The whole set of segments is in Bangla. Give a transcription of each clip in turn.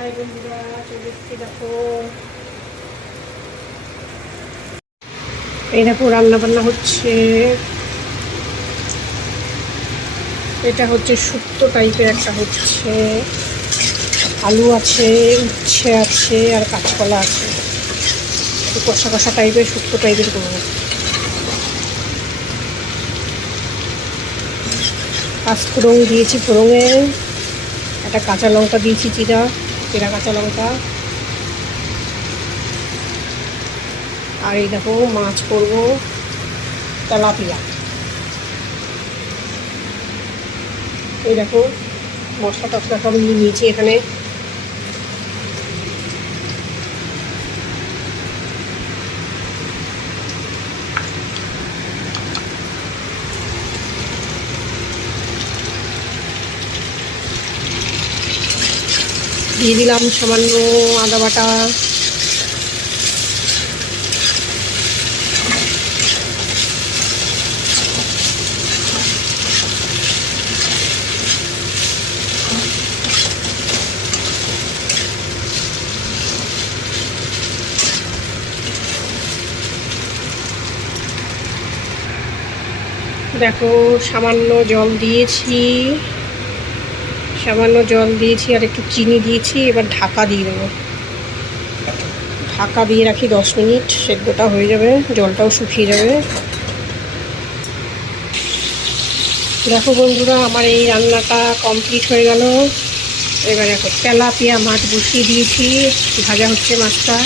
হাই বন্ধুরা, চলে এসেছি। দেখো এই দেখো রান্না বান্না হচ্ছে। এটা হচ্ছে শুক্তো টাইপের একটা হচ্ছে, আলু আছে, উচ্ছে আছে আর কাঁচকলা আছে। একটু কষা কষা টাইপের শুক্তো টাইপের করবো। পাঁচফোড়ন দিয়েছি, ফোড়নে একটা কাঁচা লঙ্কা দিয়েছি, চিরা কাঁচা লঙ্কা। আর এই দেখো মাছ করবো, তেলাপিয়া। এই দেখো মশলা টশলা সব নিয়ে নিয়েছি এখানে। দিয়ে দিলাম সামান্য আদা বাটা, দেখো সামান্য জল দিয়েছি, আর একটু চিনি দিয়েছি। এবার ঢাকা দিয়ে দেবো। ঢাকা দিয়ে রাখি 10 মিনিট, সেদ্ধটা হয়ে যাবে, জলটাও শুকিয়ে যাবে। দেখো বন্ধুরা, আমার এই রান্নাটা কমপ্লিট হয়ে গেল। এবার দেখো তেলাপিয়া মাছ বসিয়ে দিয়েছি, ভাজা হচ্ছে মাছটা।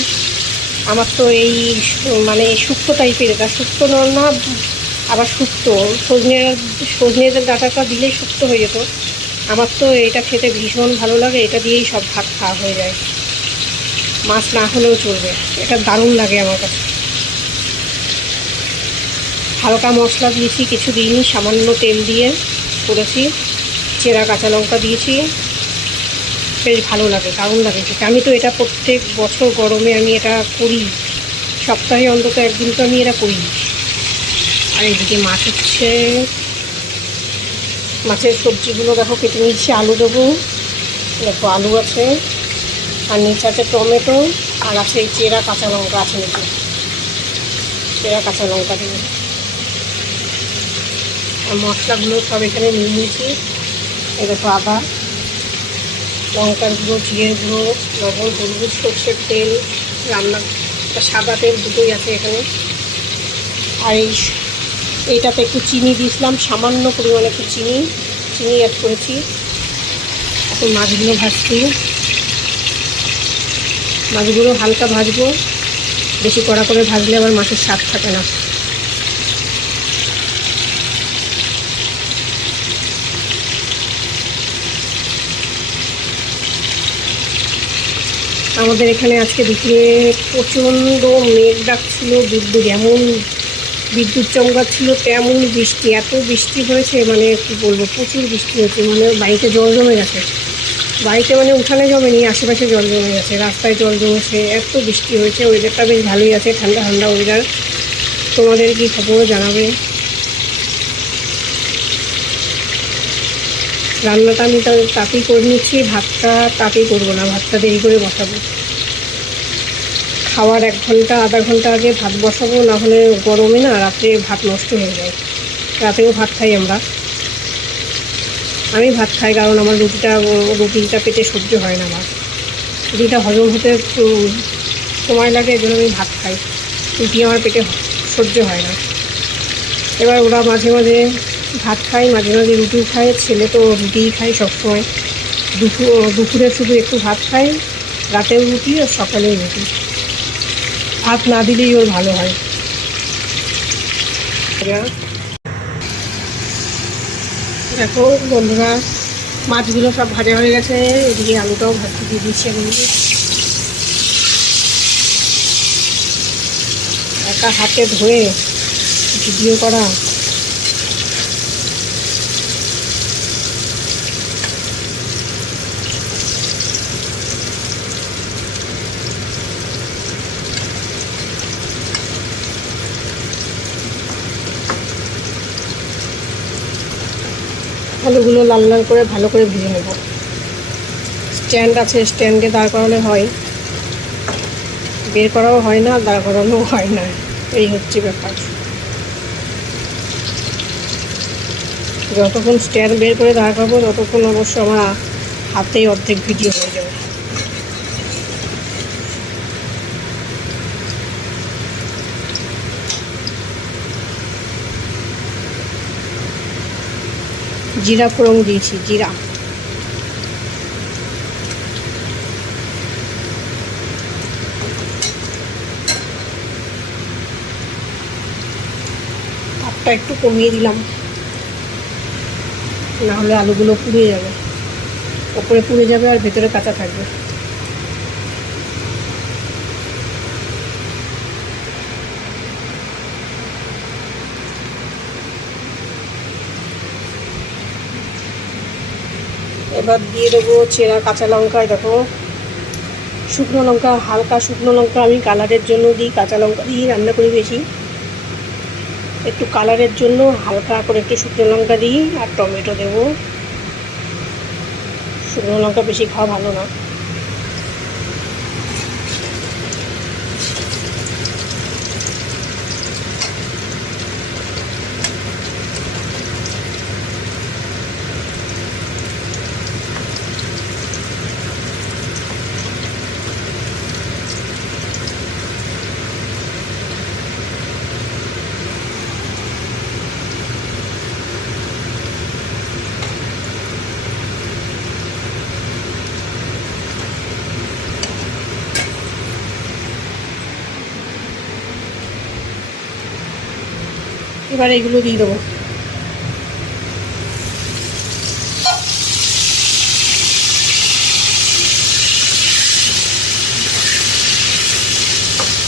আমার তো এই মানে শুক্তো টাইপের, এটা শুক্তো না, আবার শুক্তো সজনের ডাঁটাটা দিলেই শুক্তো হয়ে যেত। আমার তো এটা খেতে ভীষণ ভালো লাগে, এটা দিয়েই সব ভাত খাওয়া হয়ে যায়, মাছ না হলেও চলবে। এটা দারুণ লাগে আমার কাছে। হালকা মশলা দিয়েছি, কিছু দিইনি, সামান্য তেল দিয়ে করেছি, চেরা কাঁচা লঙ্কা দিয়েছি। বেশ ভালো লাগে, দারুণ লাগে খেতে। আমি তো এটা প্রত্যেক বছর গরমে আমি এটা করি, সপ্তাহে অন্তত একদিন তো আমি এটা করি। আর এদিকে মাছ হচ্ছে, মাছের সবজিগুলো দেখো কেটে নিচ্ছি। আলু দেবো, দেখো আলু আছে, আর নিচে আছে টমেটো, আর আছে এই চেরা কাঁচা লঙ্কা আছে নিচে, চেরা কাঁচা লঙ্কা দেবো। আর মশলাগুলো সব এখানে নিয়ে নিয়েছি। এই দেখো আদা, লঙ্কার গুঁড়ো, জিরের গুঁড়ো, লবণ, হলুদ, সর্ষের তেল, রান্নার সাদা তেল দুটোই আছে এখানে। আর এইটাতে একটু চিনি দিয়েছিলাম, সামান্য পরিমাণে একটু চিনি অ্যাড করেছি। এখন মাছগুলো ভাজছি, মাছগুলো হালকা ভাজবো, বেশি কড়া করে ভাজলে আবার মাছের স্বাদ থাকে না। আমাদের এখানে আজকে দুপুরে প্রচণ্ড মেঘ ডাকছিল, বিদ্যুৎ চমকাচ্ছিল, তেমন বৃষ্টি, এত বৃষ্টি হয়েছে মানে কী বলবো, প্রচুর বৃষ্টি হয়েছে। মানে বাড়িতে জল জমে গেছে, বাড়িতে মানে উঠানে জমেনি, আশেপাশে জল জমে গেছে, রাস্তায় জল জমেছে, এত বৃষ্টি হয়েছে। ওয়েদারটা বেশ ভালোই আছে, ঠান্ডা ঠান্ডা ওয়েদার। তোমাদের কি খবর জানাবে। রান্নাটা আমি তাতেই করে নিচ্ছি, ভাতটা তাতেই করবো না, ভাতটা দেরি করে বসাবো। খাওয়ার 1 ঘন্টা আধা ঘন্টা আগে ভাত বসাবো, না হলে গরমে না রাত্রে ভাত নষ্ট হয়ে যায়। রাতেও ভাত খাই আমি ভাত খাই, কারণ আমার রুটিটা পেটে সহ্য হয় না। আমার রুটিটা হজম হতে একটু সময় লাগে, এই জন্য আমি ভাত খাই। রুটি আমার পেটে সহ্য হয় না। এবার ওরা মাঝে মাঝে ভাত খায়, মাঝে মাঝে রুটিও খায়। ছেলে তো রুটিই খায় সবসময়। দুপুরে শুধু একটু ভাত খায়, রাতেও রুটি আর সকালেও রুটি। ভাত না দিলেই ওর ভালো হয়। দেখো বন্ধুরা, মাছগুলো সব ভাজা হয়ে গেছে, এদিকে আলুটাও ভাজতে দিয়ে দিচ্ছি আমি। একা হাতে ধরে ভিডিও করা, আলুগুলো লাল লাল করে ভালো করে ভেজে নেব। স্ট্যান্ড আছে, স্ট্যান্ডে দাঁড় করালে হয়, বের করাও হয় না, দাঁড় করানো হয় না, এই হচ্ছে ব্যাপার। যতক্ষণ স্ট্যান্ড বের করে দাঁড় করাবো ততক্ষণ অবশ্য আমার হাতেই অর্ধেক ভিডিও হয়ে যাবে। জিরা ফোড়ন দিয়েছি, জিরা। তাপটা একটু কমিয়ে দিলাম, না হলে আলুগুলো পুড়ে যাবে, ওপরে পুড়ে যাবে আর ভেতরে কাঁচা থাকবে। এবার দিয়ে দেবো চেরা কাঁচা লঙ্কা। দেখো শুকনো লঙ্কা, হালকা শুকনো লঙ্কা আমি কালারের জন্য দিই, কাঁচা লঙ্কা দিয়ে রান্না করি বেশি, একটু কালারের জন্য হালকা করে একটু শুকনো লঙ্কা দিই। আর টমেটো দেবো, শুকনো লঙ্কা বেশি খাওয়া ভালো না। এবার এগুলো দিয়ে দেবো।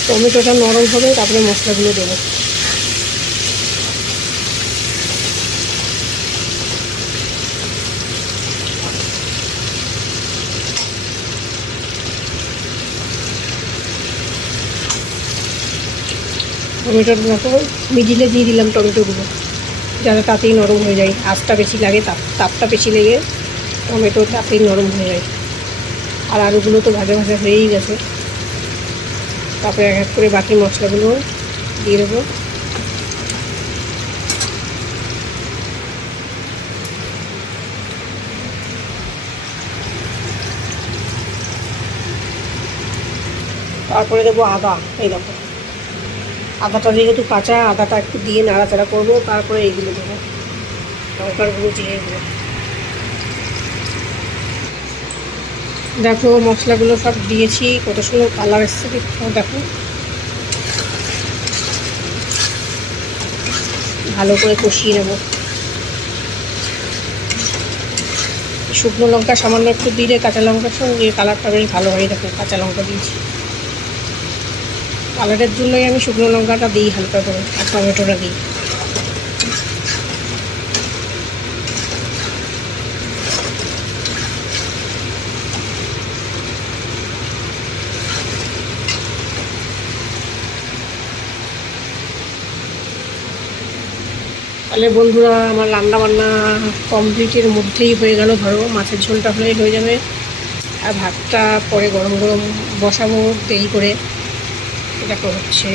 টমেটোটা নরম হবে, তারপরে মশলাগুলো দেবো। টমেটোর দেখো মিডিলে দিয়ে দিলাম টমেটোগুলো, যাতে তাতেই নরম হয়ে যায়। আঁচটা বেশি লাগে, তাপটা বেশি লেগে টমেটো তাতেই নরম হয়ে যায়। আর আলুগুলো তো ভাজা ভাজা হয়েই গেছে। তারপরে এক এক করে বাকি মশলাগুলো দিয়ে দেবো। তারপরে দেবো আদা। এই দেখো আদাটা যেহেতু কাঁচা, আদাটা একটু দিয়ে নাড়াচাড়া করবো, তারপরে এইগুলো দেবো, লঙ্কার গুঁড়ো দিয়ে দেবো। দেখো মশলাগুলো সব দিয়েছি, কত সুন্দর কালার এসছে দেখো। ভালো করে কষিয়ে নেব। শুকনো লঙ্কা সামান্য একটু দিলে কাঁচা লঙ্কার সঙ্গে কালারটা বেশ ভালো হয়। দেখো কাঁচা লঙ্কা দিয়েছি, কালারের জন্যই আমি শুকনো লঙ্কাটা দিই হালকা করে, আর টমেটোটা দিই। তাহলে বন্ধুরা আমার রান্না বান্না কমপ্লিটের মধ্যেই হয়ে গেল। ধরো মাছের ঝোলটা হলেই হয়ে যাবে, আর ভাতটা পরে গরম গরম বসাবো দেরি করে। দেখো হচ্ছে